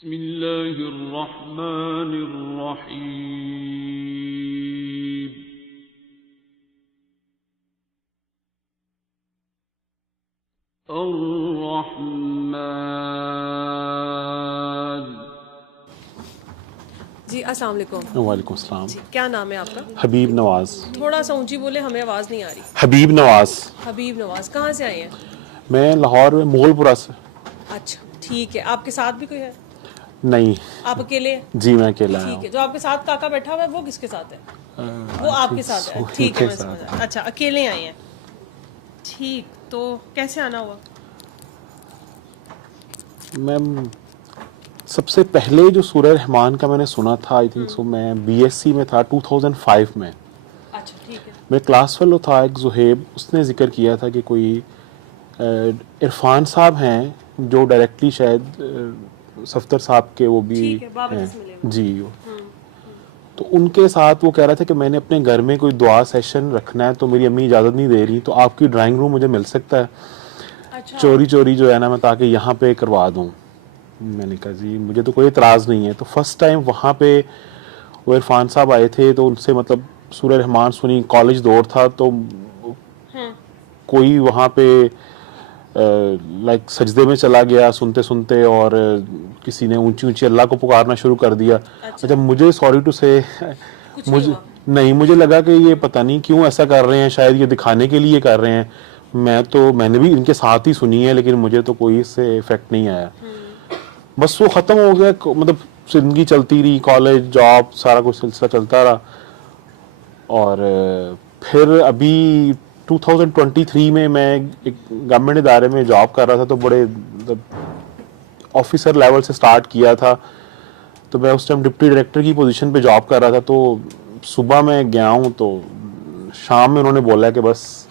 बिस्मिल्लाहिर्रहमानिर्रहीम। अर्रहमान। जी अस्सलाम वालेकुम। वालेकुम सलाम। जी क्या नाम है आपका? हबीब नवाज। थोड़ा सा ऊंची बोले, हमें आवाज़ नहीं आ रही। हबीब नवाज। हबीब नवाज, कहाँ से आए हैं? मैं लाहौर में मोगलपुरा से। अच्छा ठीक है, आपके साथ भी कोई है? नहीं आप अकेले हैं? जी, मैं अकेला आया ठीक हूँ। है, जो आपके साथ काका बैठा हुआ है वो किसके साथ है? वो आपके साथ है, ठीक है, मैं समझ आया। अच्छा, अकेले आए हैं, ठीक। तो कैसे आना हुआ? मैम, सबसे पहले जो सूरह रहमान का मैंने सुना था, आई थिंक सो मैं बीएससी में था 2005 में। अच्छा ठीक है। मेरे क्लास फेलो था एक जुहेब, उसने जिक्र किया था कि कोई इरफान साहब हैं जो डायरेक्टली शायद सफ्तर साहब के वो भी ठीक है, बाबा हैं जी से मिले हुए। जी। तो उनके साथ वो कह रहा था कि मैंने अपने घर में कोई दुआ सेशन रखना है, तो मेरी अम्मी इजाज़त नहीं दे रही, तो आपकी ड्राइंग रूम मुझे मिल सकता है अच्छा। चोरी चोरी जो है ना, मैं ताकि यहाँ पे करवा दूँ। मैंने कहा जी मुझे तो कोई इतराज़ नहीं है। तो फर्स्ट टाइम वहाँ पे वो इरफान साहब आए थे, तो उनसे मतलब सूरह रहमान सुनी, कॉलेज दौर था, तो कोई वहाँ पे लाइक सजदे में चला गया सुनते सुनते, और किसी ने ऊंची ऊंची अल्लाह को पुकारना शुरू कर दिया। अच्छा, मुझे सॉरी टू से मुझे नहीं, मुझे लगा कि ये पता नहीं क्यों ऐसा कर रहे हैं, शायद ये दिखाने के लिए कर रहे हैं। मैंने भी इनके साथ ही सुनी है, लेकिन मुझे तो कोई इससे इफेक्ट नहीं आया। बस वो ख़त्म हो गया, मतलब ज़िंदगी चलती रही, कॉलेज जॉब सारा कुछ सिलसिला चलता रहा। और फिर अभी 2023 में मैं एक गवर्नमेंट इदारे में जॉब कर रहा था, तो बड़े ऑफिसर लेवल से स्टार्ट किया था। तो मैं उस टाइम डिप्टी डायरेक्टर की पोजीशन पे जॉब कर रहा था। तो सुबह मैं गया हूँ, तो शाम में उन्होंने बोला कि बस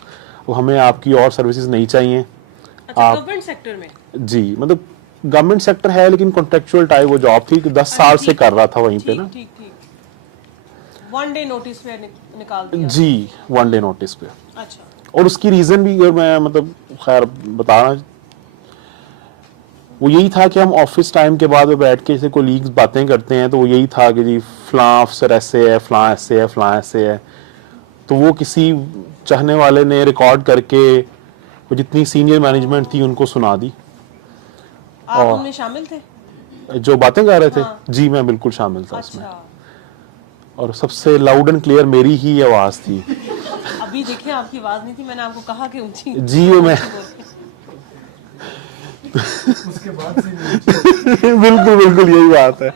वो हमें आपकी और सर्विसेज नहीं चाहिए। अच्छा, गवर्नमेंट सेक्टर में? जी, मतलब गवर्नमेंट सेक्टर है, लेकिन कॉन्ट्रेक्चुअल टाइप वो जॉब थी कि 10 साल से कर रहा था वहीं पे ना। ठीक ठीक। वन डे नोटिस पे निकाल दिया? जी, वन डे नोटिस पे। अच्छा। और उसकी रीज़न भी अगर मैं मतलब खैर बताना, वो यही था कि हम ऑफिस टाइम के बाद में बैठ के जैसे कोलीग्स बातें करते हैं, तो वो यही था कि जी फ़लाँ अफसर ऐसे है, फ़लाँ ऐसे है, फ़लाँ ऐसे है। तो वो किसी चाहने वाले ने रिकॉर्ड करके वो जितनी सीनियर मैनेजमेंट थी उनको सुना दी। आप उनमें शामिल थे जो बातें कर रहे थे? हाँ। जी, मैं बिल्कुल शामिल था उसमें। अच्छा। और सबसे लाउड एंड क्लियर मेरी ही आवाज़ थी। अभी देखिए, आपकी आवाज़ नहीं थी, मैंने आपको कहा कि ऊंची। जी, वो मैं उसके बाद से बिल्कुल बिल्कुल यही बात है।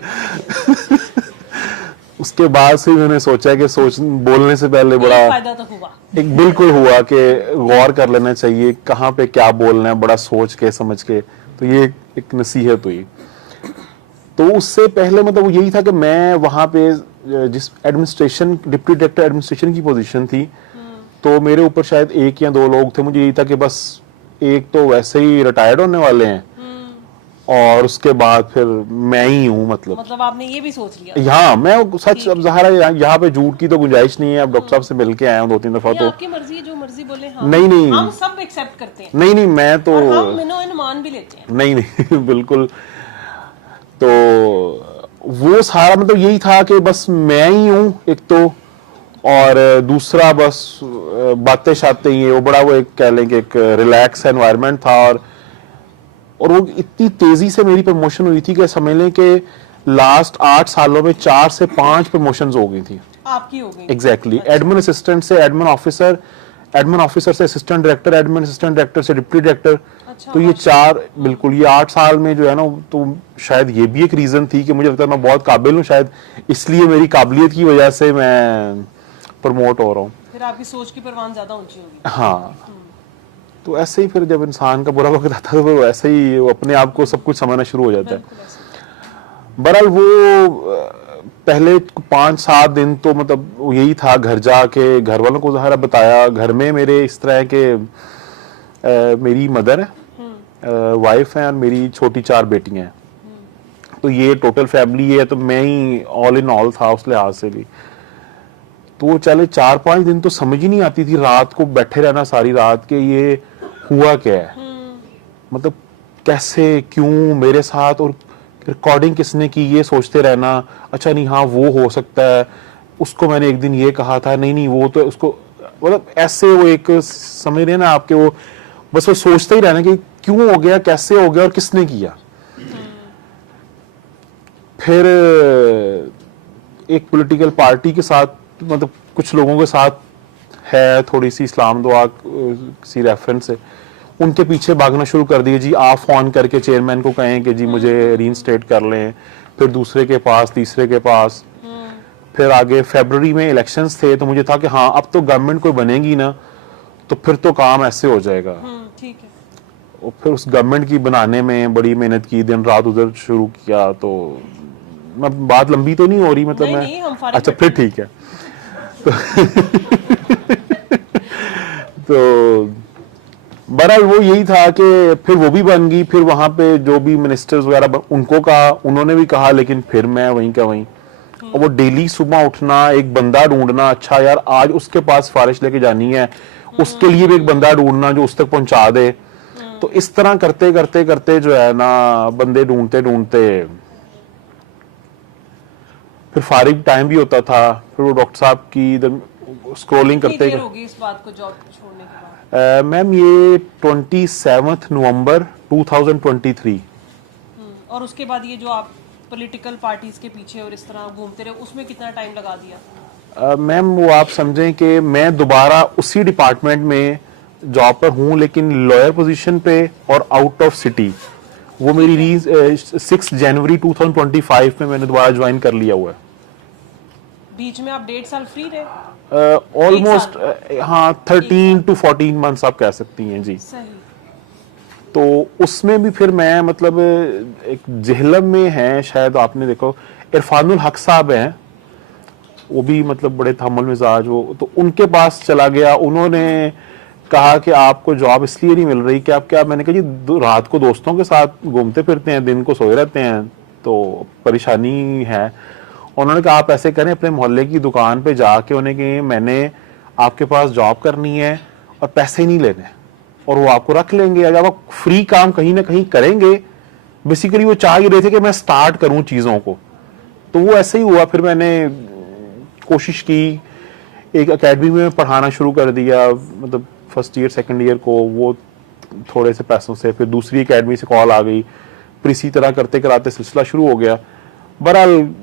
उसके बाद से मैंने सोचा कि बोलने से पहले बड़ा फायदा तो हुआ, एक बिल्कुल हुआ कि गौर कर लेना चाहिए कहाँ पे क्या बोलना है, बड़ा सोच के समझ के। तो ये एक नसीहत हुई। तो उससे पहले मतलब वो यही था कि मैं वहाँ पे जिस एडमिनिस्ट्रेशन, डिप्टी डायरेक्टर एडमिनिस्ट्रेशन की पोजीशन थी, तो मेरे ऊपर शायद एक या दो लोग थे। मुझे यही था कि बस एक तो वैसे ही रिटायर्ड होने वाले हैं, और उसके बाद फिर मैं ही हूँ। मतलब आपने ये भी सोच लिया? हाँ, मैं सच, अब ज़ाहिर है यहाँ पे झूठ की तो गुंजाइश नहीं है। अब डॉक्टर साहब से मिल के आया हूँ 2-3 दफा। तो आपकी मर्जी, जो मर्जी बोले। हाँ, नहीं हम सब एक्सेप्ट करते हैं। नहीं, मैं तो और हम मिनो मान भी लेते हैं। नहीं बिल्कुल। तो वो सारा मतलब यही था कि बस मैं ही हूँ एक तो, और दूसरा बस बातें शातें ही है। वो बड़ा वो एक कह लें कि एक रिलैक्स एनवायरनमेंट था। और वो इतनी तेजी से मेरी प्रमोशन हुई थी कि समझ लें कि लास्ट 8 सालों में 4 से 5 प्रमोशंस हो गई थी। आपकी हो गई? एग्जैक्टली। एडमिन असिस्टेंट से एडमिन ऑफिसर, एडमिन ऑफिसर से assistant director, admin assistant director से डिप्टी डायरेक्टर। तो ये 4 बिल्कुल ये 8 साल में जो है ना, तो शायद ये भी एक रीजन थी कि मुझे लगता है मैं बहुत काबिल हूँ, शायद इसलिए मेरी काबिलियत की वजह से मैं प्रमोट हो रहा हूँ। फिर आपकी सोच की परवान ज्यादा ऊंची होगी। हाँ, तो ऐसे ही फिर जब इंसान का बुरा वक्त आता है तो वैसे ही वो अपने आप को सब कुछ समझना शुरू हो जाता है। बहरहाल वो पहले 5-7 दिन तो मतलब यही था, घर जाके घर वालों को ज़ाहिर बताया। घर में मेरे इस तरह के मेरी मदर है, वाइफ है, और मेरी छोटी 4 बेटियां हैं। तो ये टोटल फैमिली है, तो मैं ही ऑल इन ऑल था उस लिहाज से भी। तो वो चले 4-5 दिन तो समझ ही नहीं आती थी, रात को बैठे रहना सारी रात के ये हुआ क्या है, मतलब कैसे क्यों मेरे साथ, और रिकॉर्डिंग किसने की ये सोचते रहना, अच्छा नहीं हाँ वो हो सकता है, उसको मैंने एक दिन ये कहा था, नहीं नहीं वो तो उसको, मतलब ऐसे वो एक समझ रहे हैं ना आपके, वो बस वो सोचते ही रहना कि क्यों हो गया, कैसे हो गया और किसने किया। फिर एक पॉलिटिकल पार्टी के साथ, मतलब कुछ लोगों के साथ है थोड़ी सी इस्लाम दुआ किसी रेफरेंस से, उनके पीछे भागना शुरू कर दिए जी, आप फोन करके चेयरमैन को कहें कि जी मुझे रीइंस्टेट कर लें, फिर दूसरे के पास, तीसरे के पास, फिर आगे फरवरी में इलेक्शंस थे तो मुझे था कि हाँ अब तो गवर्नमेंट कोई बनेगी ना तो फिर तो काम ऐसे हो जाएगा। ठीक है। और फिर उस गवर्नमेंट की बनाने में बड़ी मेहनत की, दिन रात उधर शुरू किया। तो मैं बात लंबी तो नहीं हो रही, मतलब नहीं, हम फारिग अच्छा फिर ठीक है। तो बहरहाल वो यही था कि फिर वो भी बन गई, फिर वहां पे जो भी मिनिस्टर्स वगैरह उनको कहा, उन्होंने भी कहा, लेकिन फिर मैं वहीं का वहीं। और वो डेली सुबह उठना, एक बंदा ढूंढना, अच्छा यार आज उसके पास सिफारिश लेके जानी है, उसके लिए भी एक बंदा ढूंढना जो उस तक पहुंचा दे। तो इस तरह करते करते करते जो है ना, बंदे ढूंढते ढूंढते फिर फारिग टाइम भी होता था। फिर वो डॉक्टर साहब की स्क्रोलिंग करते देर हो गई इस बात को जॉब छोड़ने के बाद? मैम ये 27 नवंबर 2023। और उसके बाद ये जो आप पॉलिटिकल पार्टीज के पीछे और इस तरह घूमते रहे, उसमें कितना टाइम लगा दिया? मैम वो आप समझें कि मैं दोबारा उसी डिपार्टमेंट में जॉब पर हूं, लेकिन लॉयर पोजीशन पे और आउट ऑफ सिटी। वो मेरी 6 जनवरी 2025 में मैंने दोबारा ज्वाइन कर लिया हुआ है। बीच में आप 1.5 साल फ्री रहे? ऑलमोस्ट हाँ 13 to 14 मंथ्स आप कह सकती हैं जी। सही। तो उसमें भी फिर मैं मतलब एक जेहलम में है, शायद आपने देखो, इरफानुल हक साहब हैं, वो भी मतलब बड़े थम्मल मिजाज, वो तो उनके पास चला गया। उन्होंने कहा कि आपको जॉब इसलिए नहीं मिल रही कि आप क्या, मैंने कहा जी रात को दोस्तों के साथ घूमते फिरते हैं, दिन को सोए रहते हैं, तो परेशानी है। उन्होंने कहा आप ऐसे करें, अपने मोहल्ले की दुकान पे जाके उन्हें कि मैंने आपके पास जॉब करनी है और पैसे नहीं लेने, और वो आपको रख लेंगे, अगर आप फ्री काम कहीं ना कहीं करेंगे। बेसिकली वो चाह ही रहे थे कि मैं स्टार्ट करूं चीजों को, तो वो ऐसे ही हुआ। फिर मैंने कोशिश की, एक एकेडमी में पढ़ाना शुरू कर दिया, मतलब फर्स्ट ईयर सेकंड ईयर को, वो थोड़े से पैसों से। फिर दूसरी एकेडमी से कॉल आ गई, फिर इसी तरह करते कराते सिलसिला शुरू हो गया। बहरहाल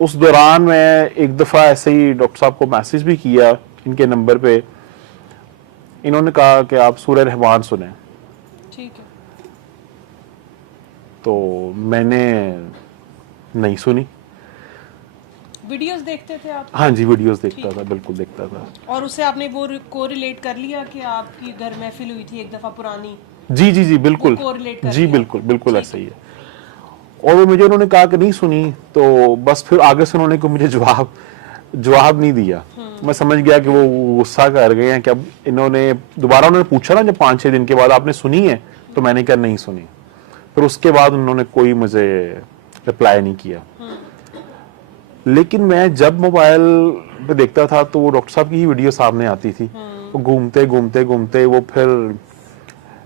उस दौरान मैं एक दफा ऐसे ही डॉक्टर साहब को मैसेज भी किया इनके नंबर पे। इन्होंने कहा कि आप सूरह रहमान सुने। ठीक है। तो मैंने नहीं सुनी। वीडियोस देखते थे आप? हाँ जी, वीडियोस देखता था, बिल्कुल देखता था। और उससे आपने वो कोरिलेट कर लिया कि आपकी घर महफिल हुई थी एक दफा पुरानी? जी जी जी बिल्कुल, कोरिलेट कर जी लिया? बिल्कुल बिल्कुल ऐसा ही है। और वो मुझे उन्होंने कहा कि नहीं सुनी, तो बस फिर आगे से उन्होंने को मुझे जवाब नहीं दिया। मैं समझ गया कि वो गुस्सा कर गए हैं कि अब इन्होंने दोबारा उन्होंने पूछा ना जब 5-6 दिन के बाद आपने सुनी है, तो मैंने कहा नहीं सुनी। फिर उसके बाद उन्होंने कोई मुझे रिप्लाई नहीं किया। लेकिन मैं जब मोबाइल पे देखता था तो वो डॉक्टर साहब की ही वीडियो सामने आती थी। वो घूमते घूमते घूमते वो फिर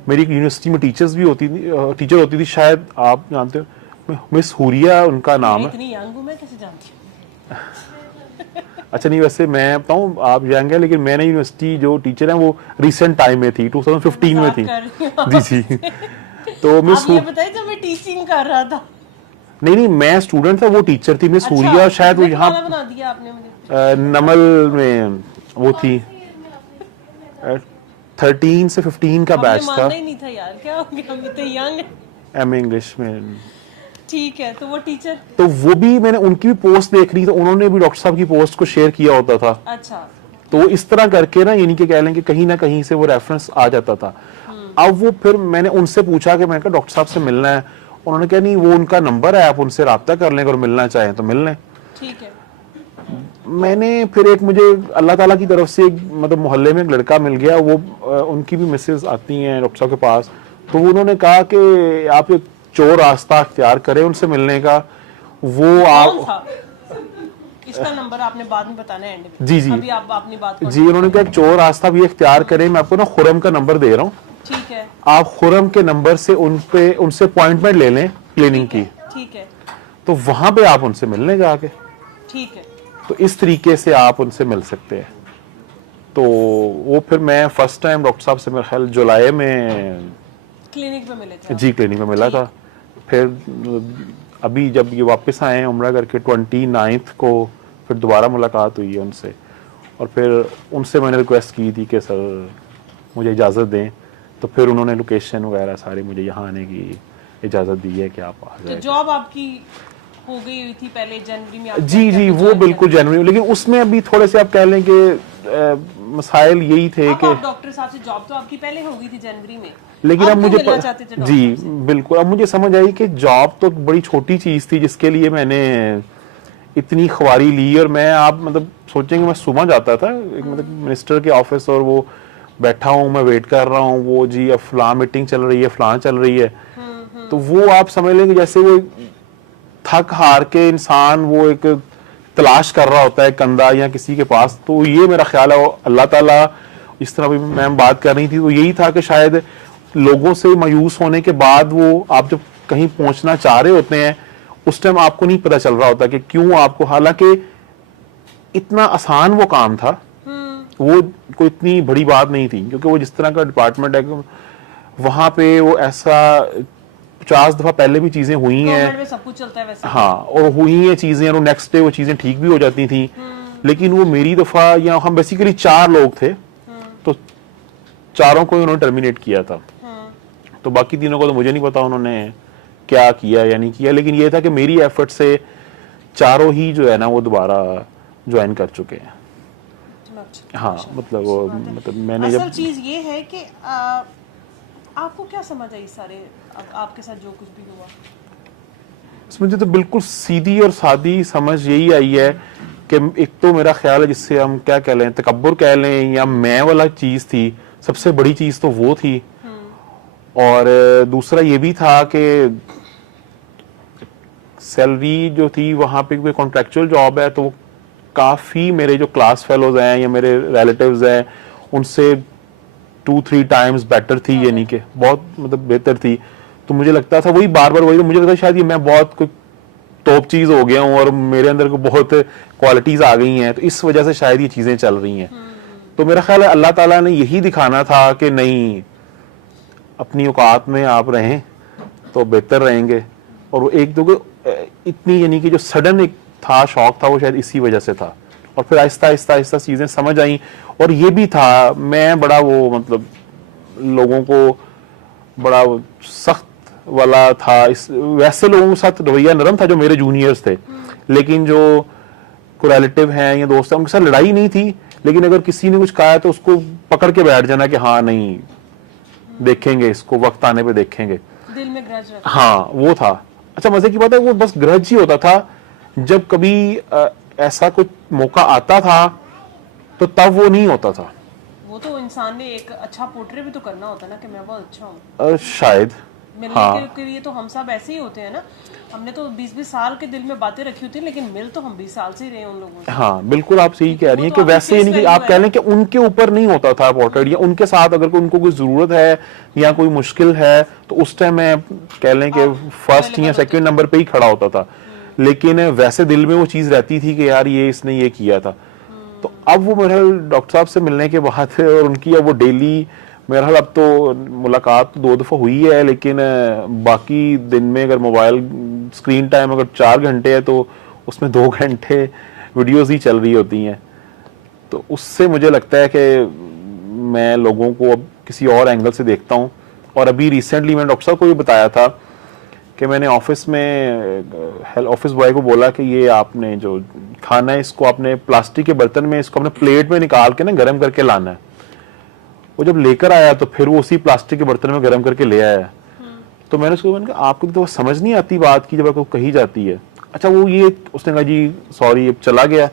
मेरी यूनिवर्सिटी में टीचर होती थी, शायद आप जानते हो, मिस हुरिया उनका नाम है। इतनी यंग हूं मैं, कैसे जानती हूं? अच्छा नहीं, वैसे मैं बताऊं आप यंग है, लेकिन मैंने यूनिवर्सिटी जो टीचर है वो रिसेंट टाइम में थी, 2015 में थी। जी जी। तो मिस ये बताइए जब मैं टीचिंग कर रहा था। नहीं मैं स्टूडेंट था, वो टीचर थी मिस हुरिया। शायद वो यहाँ बना दिया आपने मुझे। नमल में वो थी, 13 से 15 का बैच था। ही नहीं था यार, क्या हो गया, हम इतने यंग हैं। एमए इंग्लिश में। ठीक है, तो वो टीचर, तो वो भी मैंने उनकी भी पोस्ट देख रही, तो उन्होंने भी डॉक्टर साहब की पोस्ट को शेयर किया होता था। अच्छा। तो इस तरह करके ना, यानी कि कह लें कि कहीं ना कहीं से वो रेफरेंस आ जाता था। अब वो फिर मैंने उनसे पूछा कि मैंने कहा डॉक्टर साहब से मिलना है, उन्होंने कहा नहीं वो उनका नंबर है, आप उनसे राब्ता कर लें, अगर मिलना चाहें तो मिल लें। ठीक है। मैंने फिर एक, मुझे अल्लाह ताला की तरफ से मतलब मोहल्ले में एक लड़का मिल गया, वो उनकी भी मिसेज आती हैं डॉक्टर साहब के पास। तो उन्होंने कहा कि आप एक चोर रास्ता अख्तियार करें उनसे मिलने का। वो आप इसका नंबर आपने बाद में बताना है एंड में। जी जी अभी आप अपनी बात जी, उन्होंने कहा चोर रास्ता भी अख्तियार करें। मैं आपको ना खुरम का नंबर दे रहा हूँ, ठीक है, आप खुरम के नंबर से उनसे अपॉइंटमेंट ले लें क्लिनिक की। ठीक है, तो वहां पे आप उनसे मिलने जाके, ठीक है, तो इस तरीके से आप उनसे मिल सकते हैं। तो वो फिर मैं फर्स्ट टाइम डॉक्टर साहब से मेरे ख्याल जुलाई में क्लिनिक पे मिले थे आप? जी क्लिनिक में मिला था। फिर अभी जब ये वापस आए हैं उम्रा करके 29 को फिर दोबारा मुलाकात हुई है उनसे, और फिर उनसे मैंने रिक्वेस्ट की थी कि सर मुझे इजाज़त दें, तो फिर उन्होंने लोकेशन वगैरह सारी मुझे यहाँ आने की इजाज़त दी है कि आप आ तो जाए। जॉब आपकी हो गई हुई थी पहले जनवरी में? जी जी वो बिल्कुल जनवरी, लेकिन उसमें अभी थोड़े से आप कह लें कि मसाइल यही थे कि आप डॉक्टर साहब से जॉब तो आपकी पहले हो गई थी जनवरी में, लेकिन अब मुझे मिलना चाहते थे जी डॉक्टर से? बिल्कुल, अब मुझे समझ आई कि जॉब तो बड़ी छोटी चीज़ थी जिसके लिए मैंने इतनी ख्वारी ली। और मैं आप मतलब सोचेंगे मैं सुबह जाता था मतलब मिनिस्टर के ऑफिस और वो बैठा हूँ, मैं वेट कर रहा हूँ, वो जी अब फलां मीटिंग चल रही है, फलां चल रही है, तो वो आप समझ लें कि जैसे वो थक हार के इंसान वो एक तलाश कर रहा होता है कंधा या किसी के पास। तो ये मेरा ख्याल है अल्लाह ताला, इस तरह भी मैम बात कर रही थी, तो यही था कि शायद लोगों से मायूस होने के बाद वो आप जब कहीं पहुंचना चाह रहे होते हैं उस टाइम आपको नहीं पता चल रहा होता कि क्यों आपको, हालांकि इतना आसान वो काम था, वो कोई इतनी बड़ी बात नहीं थी, क्योंकि वो जिस तरह का डिपार्टमेंट है वहां पे वो ऐसा 50 दफा पहले भी चीजें हुई हैं, गवर्नमेंट में सब कुछ चलता है वैसे। हाँ, और हुई हैं चीजें और नेक्स्ट डे वो चीजें ठीक भी हो जाती थी। लेकिन वो मेरी दफा, या हम बेसिकली 4 लोग थे, तो चारों को उन्होंने टर्मिनेट किया था, तो बाकी तीनों को तो मुझे नहीं पता उन्होंने क्या किया या नहीं किया, लेकिन ये था कि मेरी एफर्ट से चारों ही जो है ना वो दोबारा ज्वाइन कर चुके हैं। हाँ मतलब वो मतलब मैंने असल जब चीज ये है कि आपको क्या समझ आई सारे आपके साथ जो कुछ भी हुआ? मुझे तो बिल्कुल सीधी और सादी समझ यही आई है कि एक तो मेरा ख्याल है जिससे हम क्या कह लें, तकब्बुर कह लें या मैं वाला चीज थी, सबसे बड़ी चीज तो वो थी। और दूसरा ये भी था कि सैलरी जो थी वहां पे कोई कॉन्ट्रेक्चुअल जॉब है, तो वो काफी मेरे जो क्लास फेलोज हैं या मेरे रिलेटिव्स हैं उनसे 2-3 टाइम्स बेटर थी, यानी कि बहुत मतलब बेहतर थी। तो मुझे लगता था वही बार बार वही, तो मुझे लगता शायद ये मैं बहुत कोई टॉप चीज हो गया हूँ और मेरे अंदर को बहुत क्वालिटीज आ गई हैं, तो इस वजह से शायद ये चीजें चल रही हैं। तो मेरा ख्याल है अल्लाह ताला ने यही दिखाना था कि नहीं, अपनी औकात में आप रहें तो बेहतर रहेंगे। और वो एक दो इतनी यानी कि जो सडन एक था शौक था वो शायद इसी वजह से था, और फिर आहिस्ता आहिस्ता आहिस्ता चीजें समझ आई। और ये भी था मैं बड़ा वो मतलब लोगों को बड़ा सख्त वाला था, इस वैसे लोगों के साथ रवैया नरम था जो मेरे जूनियर्स थे, लेकिन जो रिलेटिव हैं या दोस्त हैं उनके साथ लड़ाई नहीं थी, लेकिन अगर किसी ने कुछ कहा तो उसको पकड़ के बैठ जाना कि हाँ नहीं देखेंगे, इसको वक्त आने पे देखेंगे, दिल में ग्रज रखा। हाँ वो था। अच्छा मजे की बात है वो बस ग्रज ही होता था, जब कभी ऐसा कुछ मौका आता था तो तब वो नहीं होता था। वो तो इंसान ने एक अच्छा पोर्ट्रे भी तो करना होता ना कि मैं बहुत अच्छा हूँ शायद मिलने के लिए। तो हम सब ऐसे ही होते हैं ना, हमने तो 20-20 साल के दिल में बातें रखी होती है, लेकिन मिल तो हम 20 साल से ही रहे उन लोगों से। हाँ बिल्कुल आप सही कह रही हैं तो कि वैसे ही नहीं कि आप कह लें कि उनके ऊपर नहीं होता था पोर्ट्रेट, या उनके साथ अगर उनको कोई जरूरत है या कोई मुश्किल है तो उस टाइम मैं कह लें कि फर्स्ट या सेकंड नंबर पे ही खड़ा होता था, लेकिन वैसे दिल में वो चीज रहती थी कि यार ये इसने ये किया था। तो अब वो मेरे डॉक्टर साहब से मिलने के बाद और उनकी अब वो डेली मेरा अब तो मुलाकात 2 दफा हुई है, लेकिन बाकी दिन में अगर मोबाइल स्क्रीन टाइम अगर 4 घंटे है तो उसमें 2 घंटे वीडियोस ही चल रही होती हैं। तो उससे मुझे लगता है कि मैं लोगों को अब किसी और एंगल से देखता हूँ। और अभी रिसेंटली मैंने डॉक्टर साहब को ये बताया था कि मैंने ऑफिस में ऑफिस बॉय को बोला कि ये आपने जो खाना है इसको आपने प्लास्टिक के बर्तन में, इसको अपने प्लेट में निकाल के ना गर्म करके लाना है। वो जब लेकर आया तो फिर वो उसी प्लास्टिक के बर्तन में गर्म करके ले आया। तो मैंने उसको कहा आपको तो समझ नहीं आती बात की जब आपको कही जाती है। अच्छा वो ये उसने कहा जी सॉरी, अब चला गया।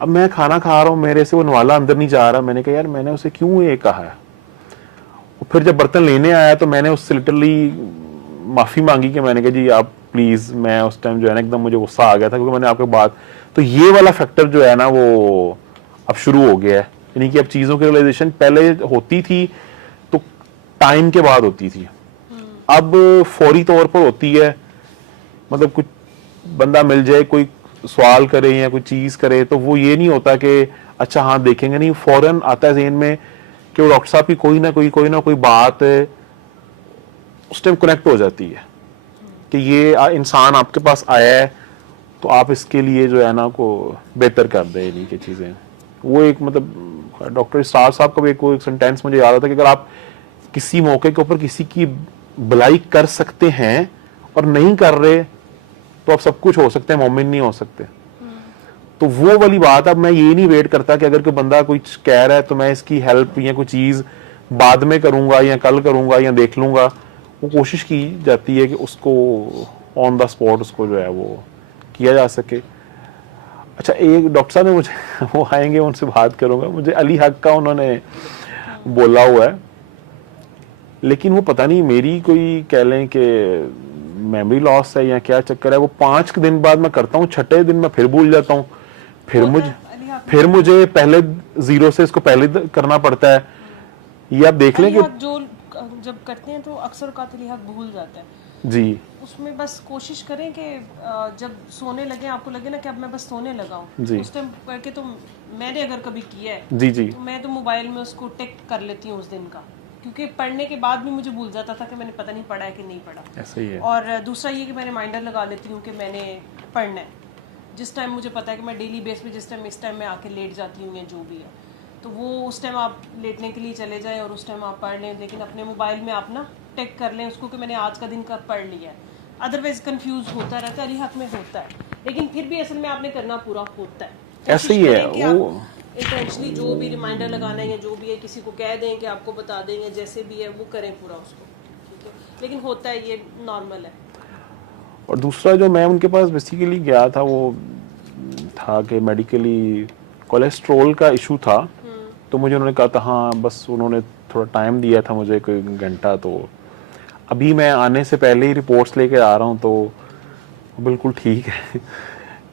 अब मैं खाना खा रहा हूँ, मेरे से वो नवाला अंदर नहीं जा रहा। मैंने कहा यार मैंने उसे क्यों ये कहा है। फिर जब बर्तन लेने आया तो मैंने उससे लिटरली माफी मांगी कि मैंने कहा जी आप प्लीज, मैं उस टाइम जो है ना एकदम मुझे गुस्सा आ गया था क्योंकि मैंने आपको बात, तो ये वाला फैक्टर जो है ना वो अब शुरू हो गया है। यानी कि अब चीजों की रियलाइजेशन पहले होती थी तो टाइम के बाद होती थी, अब फौरी तौर पर होती है मतलब कुछ बंदा मिल जाए, कोई सवाल करे या कोई चीज करे, तो वो ये नहीं होता कि अच्छा हाँ देखेंगे, नहीं, फौरन आता है ज़हन में कि वो डॉक्टर साहब की कोई ना कोई बात उस टाइम कनेक्ट हो जाती है कि ये इंसान आपके पास आया है, तो आप इसके लिए जो है ना को बेहतर कर दे इन्हीं की चीज़ें। वो एक मतलब डॉक्टर स्टार साहब का भी एक सेंटेंस मुझे याद आता है कि अगर आप किसी मौके के ऊपर किसी की भलाई कर सकते हैं और नहीं कर रहे, तो आप सब कुछ हो सकते हैं, मोमिन नहीं हो सकते। तो वो वाली बात, अब मैं ये नहीं वेट करता कि अगर कोई बंदा कुछ कह रहा है तो मैं इसकी हेल्प या कोई चीज़ बाद में करूंगा या कल करूंगा या देख लूंगा। वो कोशिश की जाती है कि उसको ऑन द स्पॉट उसको जो है वो किया जा सके। अच्छा, एक डॉक्टर साहब ने मुझे वो आएंगे, उनसे बात करूंगा, मुझे अली हक का उन्होंने बोला हुआ है, लेकिन वो पता नहीं मेरी कोई कह लें कि मेमोरी लॉस है या क्या चक्कर है, वो 5 दिन बाद मैं करता हूँ, 6ठे दिन मैं फिर भूल जाता हूँ, फिर मुझे पहले जीरो से इसको पहले करना पड़ता है। ये आप देख लें कि जो जब करते हैं तो अक्सर कातिल हक भूल जाता है जी, उसमें बस कोशिश करें कि जब सोने लगे आपको लगे ना कि अब मैं बस सोने लगा हूँ, उस टाइम करके, तो मैंने अगर कभी किया है जी जी, तो मैं तो मोबाइल में उसको टिक कर लेती हूँ उस दिन का, क्योंकि पढ़ने के बाद भी मुझे भूल जाता था कि मैंने पता नहीं पढ़ा है कि नहीं पढ़ा। ऐसा ही है। और दूसरा ये कि मैं रिमाइंडर लगा लेती हूँ कि मैंने पढ़ना है, जिस टाइम मुझे पता है कि मैं डेली बेस पे जिस टाइम इस टाइम में आके लेट जाती हूँ या जो भी है, तो वो उस टाइम आप लेटने के लिए चले जाएं और उस टाइम आप पढ़ लें, लेकिन अपने मोबाइल में आप ना टेक कर लें उसको कि मैंने आज का दिन का पढ़ लिया है। अदरवाइज कंफ्यूज होता रहता है, अली हक में होता है, लेकिन फिर भी असल में आपने करना पूरा होता है। ऐसे ही है वो, इंटेंशनली जो भी रिमाइंडर लगाना है या जो भी है, किसी को कह दें कि आपको बता दें या जैसे भी है वो करें पूरा उसको, ठीक है, लेकिन होता है, ये नॉर्मल है। और दूसरा जो मैं उनके पास बेसिकली गया था वो था कि मेडिकली कोलेस्ट्रोल का इशू था, तो मुझे उन्होंने कहा था, हाँ बस उन्होंने थोड़ा टाइम दिया था मुझे, कोई घंटा, तो अभी मैं आने से पहले ही रिपोर्ट्स लेके आ रहा हूँ, तो बिल्कुल ठीक है।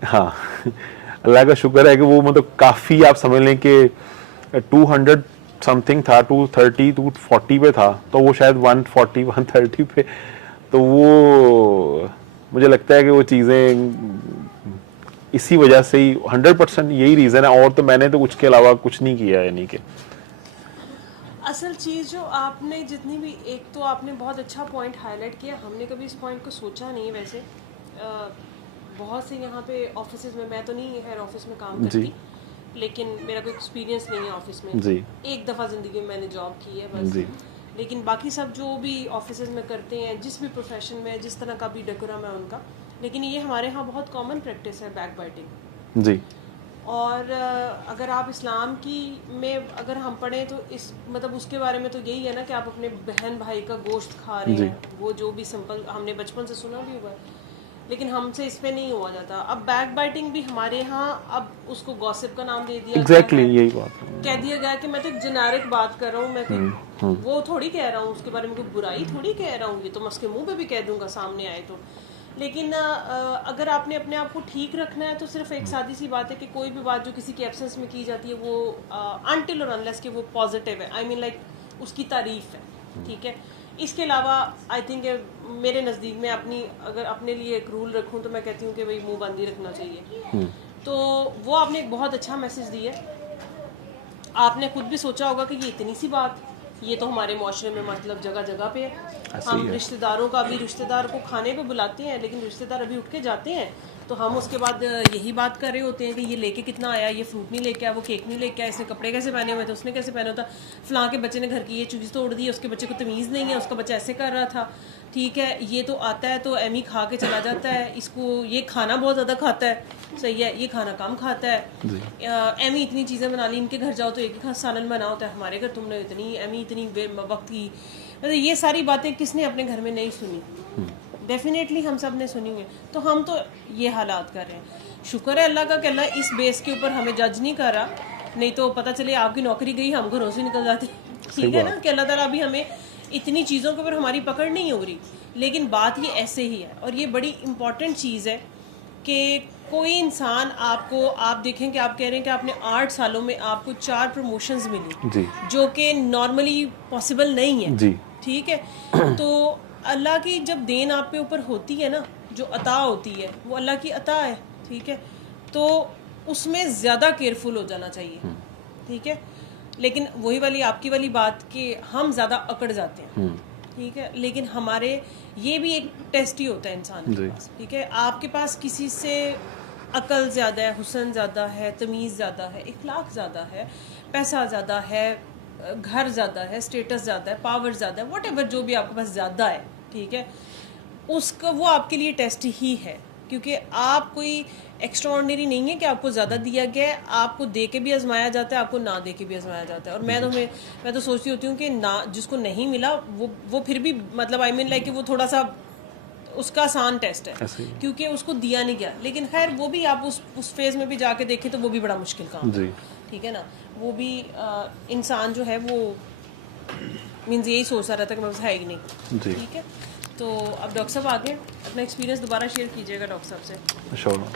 हाँ, अल्लाह का शुक्र है कि वो मतलब काफ़ी, आप समझ लें कि 200 समथिंग था, 230 240 पे था, तो वो शायद 140 130 पे, तो वो मुझे लगता है कि वो चीज़ें इसी वजह से ही 100% यही रीज़न है, और तो मैंने तो उसके अलावा कुछ नहीं किया, यानी कि असल चीज़ जो आपने जितनी भी, एक तो आपने बहुत अच्छा पॉइंट हाईलाइट किया, हमने कभी इस पॉइंट को सोचा नहीं वैसे। बहुत से यहाँ पे ऑफिसेज में, मैं तो नहीं हेड ऑफिस में काम करती, लेकिन मेरा कोई एक्सपीरियंस नहीं है ऑफिस में जी। एक दफ़ा ज़िंदगी में मैंने जॉब की है बस जी। लेकिन बाकी सब जो भी ऑफिसेज में करते हैं, जिस भी प्रोफेशन में, जिस तरह का भी डेकोरम है उनका, लेकिन ये हमारे यहाँ बहुत कॉमन प्रैक्टिस है बैक बाइटिंग जी। और अगर आप इस्लाम की में अगर हम पढ़ें तो इस मतलब उसके बारे में तो यही है ना कि आप अपने बहन भाई का गोश्त खा रहे हैं, वो जो भी सिंपल हमने बचपन से सुना भी हुआ है, लेकिन हमसे इस पे नहीं हुआ जाता। अब बैक बाइटिंग भी हमारे यहाँ अब उसको गॉसिप का नाम दे दिया exactly, यही बात है। कह दिया गया कि मैं तो एक जेनेरिक बात कर रहा हूँ, मैं तो वो थोड़ी कह रहा हूँ, उसके बारे में कोई बुराई थोड़ी कह रहा हूँ, ये तो मैं उसके मुंह पे भी कह दूंगा सामने आए तो। लेकिन अगर आपने अपने आप को ठीक रखना है तो सिर्फ एक सादी सी बात है कि कोई भी बात जो किसी की एब्सेंस में की जाती है वो अनटिल और अनलेस कि वो पॉजिटिव है, आई मीन लाइक उसकी तारीफ है, ठीक है। इसके अलावा आई थिंक मेरे नज़दीक में अपनी अगर अपने लिए एक रूल रखूं तो मैं कहती हूँ कि भाई मुंह बंद ही रखना चाहिए। तो वो आपने एक बहुत अच्छा मैसेज दिया। आपने खुद भी सोचा होगा कि ये इतनी सी बात, ये तो हमारे माशरे में मतलब जगह जगह पे है। हम रिश्तेदारों का भी, रिश्तेदार को खाने पे बुलाते हैं, लेकिन रिश्तेदार अभी उठ के जाते हैं तो हम उसके बाद यही बात कर रहे होते हैं कि ये लेके कितना आया, ये फ्रूट नहीं लेके आया, वो केक नहीं लेके आया, इसने कपड़े कैसे पहने हुए थे, उसने कैसे पहना था, फलां के बच्चे ने घर की ये चीज़ तोड़ दी, उसके बच्चे को तमीज़ नहीं है, उसका बच्चा ऐसे कर रहा था, ठीक है। ये तो आता है तो एमी खा के चला जाता है, इसको ये खाना बहुत ज़्यादा खाता है, सही है, ये खाना कम खाता है, एमी इतनी चीज़ें बना ली, इनके घर जाओ तो एक ही सालन बना होता है, हमारे घर तुमने इतनी एमी इतनी वक्त की, मतलब ये सारी बातें किसने अपने घर में नहीं सुनी, डेफिनेटली हम सब ने सुनी हुई है। तो हम तो ये हालात कर रहे हैं, शुक्र है अल्लाह का कि अल्लाह इस बेस के ऊपर हमें जज नहीं कर रहा, नहीं तो पता चले आपकी नौकरी गई हम घरों से निकल जाते, ठीक है ना, कि अल्लाह ताला अभी हमें इतनी चीज़ों के ऊपर हमारी पकड़ नहीं हो रही। लेकिन बात ये ऐसे ही है, और ये बड़ी इम्पॉर्टेंट चीज़ है कि कोई इंसान आपको, आप देखें कि आप कह रहे हैं कि आपने 8 सालों में आपको 4 प्रमोशंस मिली, जो कि नॉर्मली पॉसिबल नहीं है, ठीक है। तो अल्लाह की जब देन आप पे ऊपर होती है ना, जो अता होती है वो अल्लाह की अता है, ठीक है, तो उसमें ज़्यादा केयरफुल हो जाना चाहिए, ठीक है। लेकिन वही वाली आपकी वाली बात कि हम ज़्यादा अकड़ जाते हैं, ठीक है, लेकिन हमारे ये भी एक टेस्ट ही होता है इंसान के पास, ठीक है। आपके पास किसी से अकल ज़्यादा है, हुस्न ज़्यादा है, तमीज़ ज़्यादा है, इखलाक ज़्यादा है, पैसा ज़्यादा है, घर ज़्यादा है, स्टेटस ज़्यादा है, पावर ज़्यादा है, व्हाटएवर जो भी आपके पास ज़्यादा है, ठीक है, उसका वो आपके लिए टेस्ट ही है, क्योंकि आप कोई एक्स्ट्राऑर्डिनरी नहीं है कि आपको ज़्यादा दिया गया है, आपको दे के भी आजमाया जाता है, आपको ना दे के भी आजमाया जाता है। और मैं तो सोचती होती हूँ कि ना जिसको नहीं मिला वो फिर भी मतलब आई मीन लाइक कि वो थोड़ा सा उसका आसान टेस्ट है क्योंकि उसको दिया नहीं गया। लेकिन खैर वो भी आप उस फेज में भी जाके देखें तो वो भी बड़ा मुश्किल काम है, ठीक है ना। वो भी इंसान जो है वो मीन्स यही सोचता रहता है कि मेरे पास है ही नहीं, ठीक है। तो अब डॉक्टर साहब आगे अपना एक्सपीरियंस दोबारा शेयर कीजिएगा डॉक्टर साहब से। श्योर।